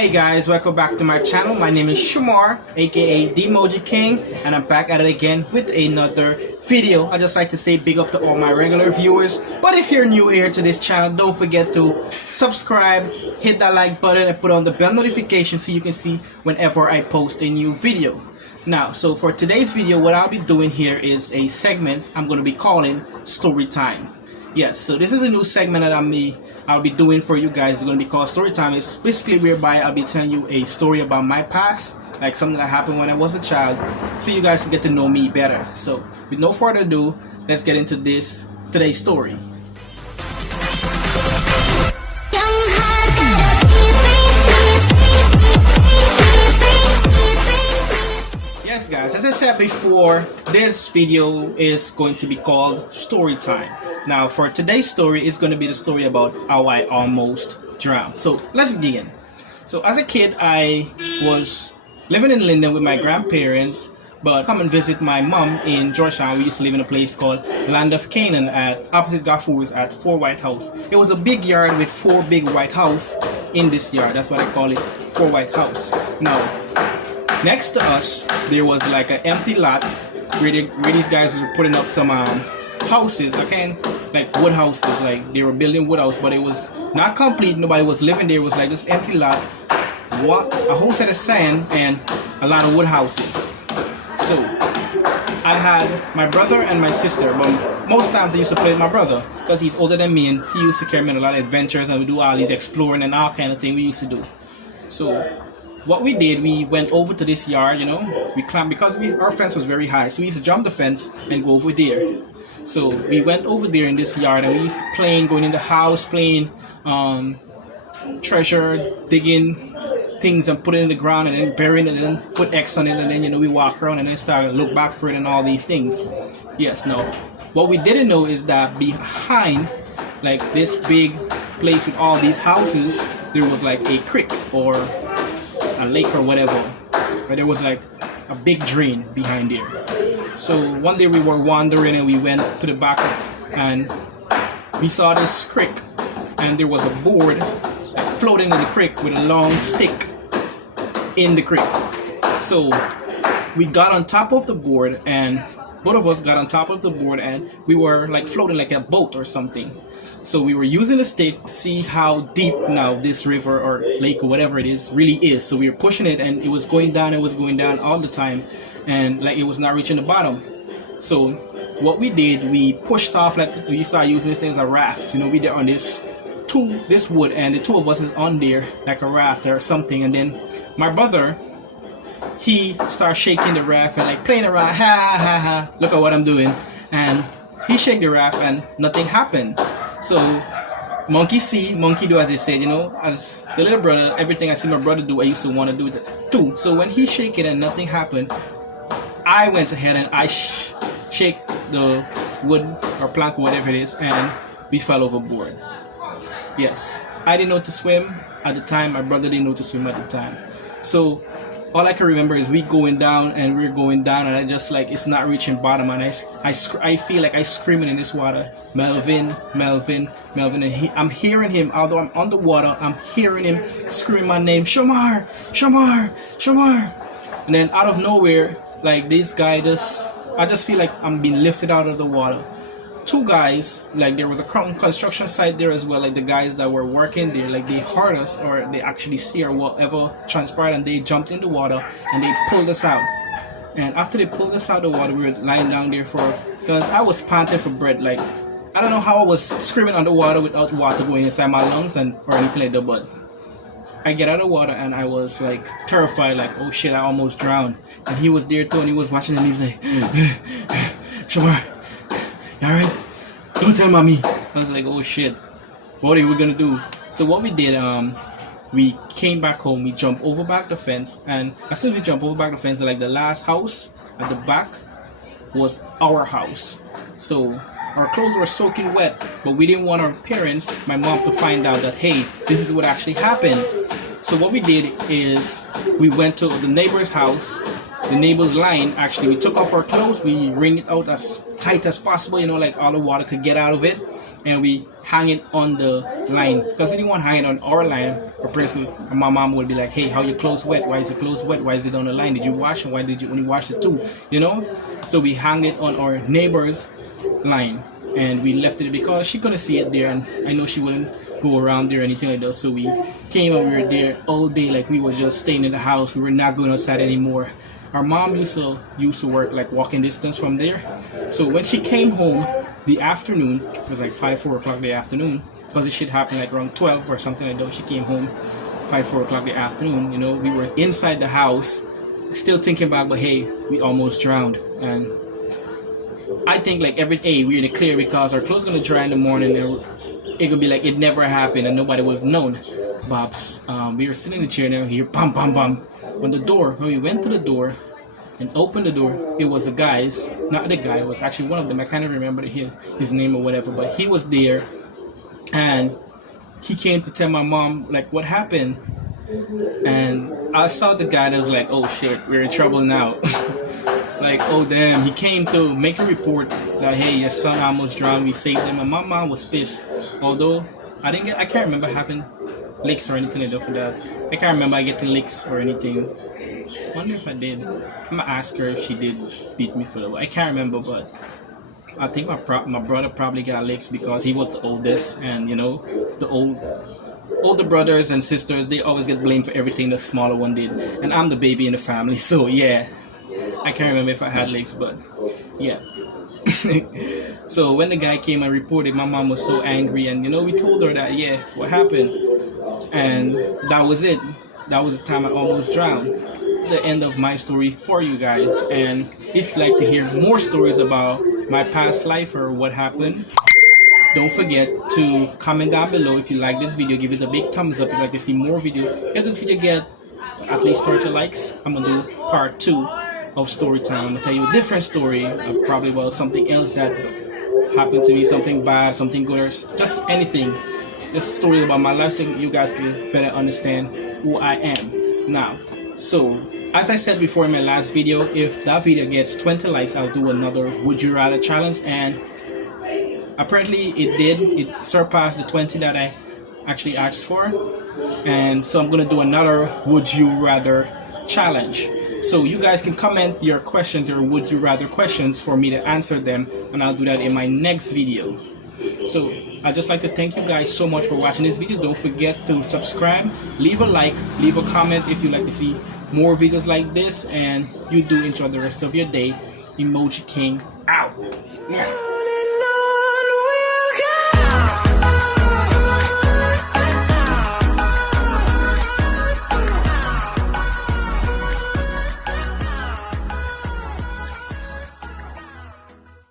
Hey guys, welcome back to my channel. My name is Shamar, aka Demoji King, and I'm back at it again with another video. I just like to say big up to all my regular viewers, but if you're new here to this channel, don't forget to subscribe, hit that like button, and put on the bell notification so you can see whenever I post a new video. Now, so for today's video, what I'll be doing here is a segment I'm going to be calling Story Time. Yes, so this is a new segment that I'll be doing for you guys. It's going to be called Story Time. It's basically whereby I'll be telling you a story about my past, like something that happened when I was a child, so you guys can get to know me better. So with no further ado, let's get into today's story. Yes guys, as I said before, this video is going to be called Story Time. Now for today's story, it's going to be the story about how I almost drowned. So let's begin. So as a kid, I was living in Linden with my grandparents, but come and visit my mom in Georgetown. We used to live in a place called Land of Canaan at opposite Gaffurs at 4 White House. It was a big yard with 4 big white house in this yard. That's why I call it 4 White House. Now, next to us, there was like an empty lot where these guys were putting up some houses, okay, like wood houses, like they were building wood house, but it was not complete. Nobody was living there. It was like this empty lot, a whole set of sand and a lot of wood houses. So I had my brother and my sister, but most times I used to play with my brother because he's older than me and he used to carry me on a lot of adventures and we do all these exploring and all kind of thing we used to do. So what we did, we went over to this yard, you know, we climbed because our fence was very high, so we used to jump the fence and go over there. So we went over there in this yard and we used to playing, going in the house, playing treasure, digging things and put it in the ground and then burying it and then put X on it, and then, you know, we walk around and then start to look back for it and all these things. Yes, no. What we didn't know is that behind like this big place with all these houses, there was like a creek or a lake or whatever, but there was like a big drain behind there. So one day we were wandering and we went to the back and we saw this creek and there was a board floating in the creek with a long stick in the creek. So we got on top of the board, and both of us got on top of the board and we were like floating like a boat or something. So we were using the stick to see how deep now this river or lake or whatever it is really is. So we were pushing it and it was going down all the time, and like it was not reaching the bottom. So what we did, we pushed off, like we started using this thing as a raft. You know, we did on this wood and the two of us is on there like a raft or something, and then my brother, he started shaking the raft and like playing around, ha ha ha ha, look at what I'm doing, and he shook the raft and nothing happened. So monkey see, monkey do, as they said, you know, as the little brother, everything I see my brother do, I used to want to do it too. So when he shake it and nothing happened, I went ahead and I shake the wood or plank or whatever it is, and we fell overboard. Yes, I didn't know how to swim at the time, my brother didn't know how to swim at the time. So all I can remember is we going down and we're going down, and I just like, it's not reaching bottom, and I feel like I screaming in this water, Melvin, Melvin, Melvin, and I'm hearing him, although I'm underwater, I'm hearing him screaming my name, Shamar, Shamar, Shamar. And then out of nowhere, like this guy I just feel like I'm being lifted out of the water. 2 guys, like there was a construction site there as well, like the guys that were working there, like they heard us or they actually see or whatever transpired, and they jumped in the water and they pulled us out. And after they pulled us out of the water, we were lying down there because I was panting for breath. Like I don't know how I was screaming underwater without water going inside my lungs or anything like that, but I get out of the water and I was like terrified, like, oh shit, I almost drowned. And he was there too, and he was watching, and he's like, Shamar, you alright? Don't tell mommy. I was like, oh shit, what are we gonna do? So what we did, we came back home, we jumped over back the fence, and as soon as we jumped over back the fence, like the last house at the back was our house. So our clothes were soaking wet, but we didn't want our parents, my mom, to find out that, hey, this is what actually happened. So what we did is we went to the neighbor's house, the neighbor's line. Actually, we took off our clothes, we wring it out as tight as possible, you know, like all the water could get out of it. and we hang it on the line because we didn't want to hang it on our line. Or person, my mom would be like, "Hey, how your clothes wet? Why is your clothes wet? Why is it on the line? Did you wash it? Why did you only wash it too?" You know. So we hung it on our neighbor's line, and we left it because she couldn't see it there, and I know she wouldn't go around there or anything like that. So we came and we were there all day, like we were just staying in the house. We were not going outside anymore. Our mom used to work like walking distance from there. So when she came home the afternoon, it was like 4 o'clock in the afternoon, because it should happen like around 12 or something like that. She came home 4 o'clock in the afternoon. You know, we were inside the house, still thinking about, but hey, we almost drowned. And I think like every day we're in the clear because our clothes gonna dry in the morning, and it gonna be like it never happened and nobody would have known. Bob's, we were sitting in the chair and here, bam, bam, bam, on the door. When we went to the door and opened the door, it was the guys, not the guy, it was actually one of them. I can't even remember his name or whatever, but he was there, and he came to tell my mom like what happened. And I saw the guy that was like, "Oh shit, we're in trouble now." Like, oh damn, he came to make a report that, hey, your son almost drowned, we saved him, and my mom was pissed. Although I can't remember having licks or anything like that for that. I can't remember I getting licks or anything. I wonder if I did. I'm gonna ask her if she did beat me for that. I can't remember, but I think my brother probably got licks because he was the oldest, and you know, the older brothers and sisters, they always get blamed for everything the smaller one did, and I'm the baby in the family, so yeah. I can't remember if I had legs, but yeah. So when the guy came and reported, my mom was so angry, and you know, we told her that, yeah, what happened, and that was it. That was the time I almost drowned. The end of my story for you guys. And if you'd like to hear more stories about my past life or what happened, don't forget to comment down below. If you like this video, give it a big thumbs up. If you'd like to see more videos, if this video get at least 30 likes, I'm gonna do part 2 of story time. I'm gonna tell you a different story of probably about something else that happened to me, something bad, something good, or just anything. Just a story about my life so you guys can better understand who I am now. So as I said before in my last video, if that video gets 20 likes, I'll do another Would You Rather challenge, and apparently it did. It surpassed the 20 that I actually asked for, and so I'm gonna do another Would You Rather challenge. So you guys can comment your questions or would you rather questions for me to answer them, and I'll do that in my next video. So I'd just like to thank you guys so much for watching this video. Don't forget to subscribe, leave a like, leave a comment if you'd like to see more videos like this, and you do enjoy the rest of your day. Emoji King out.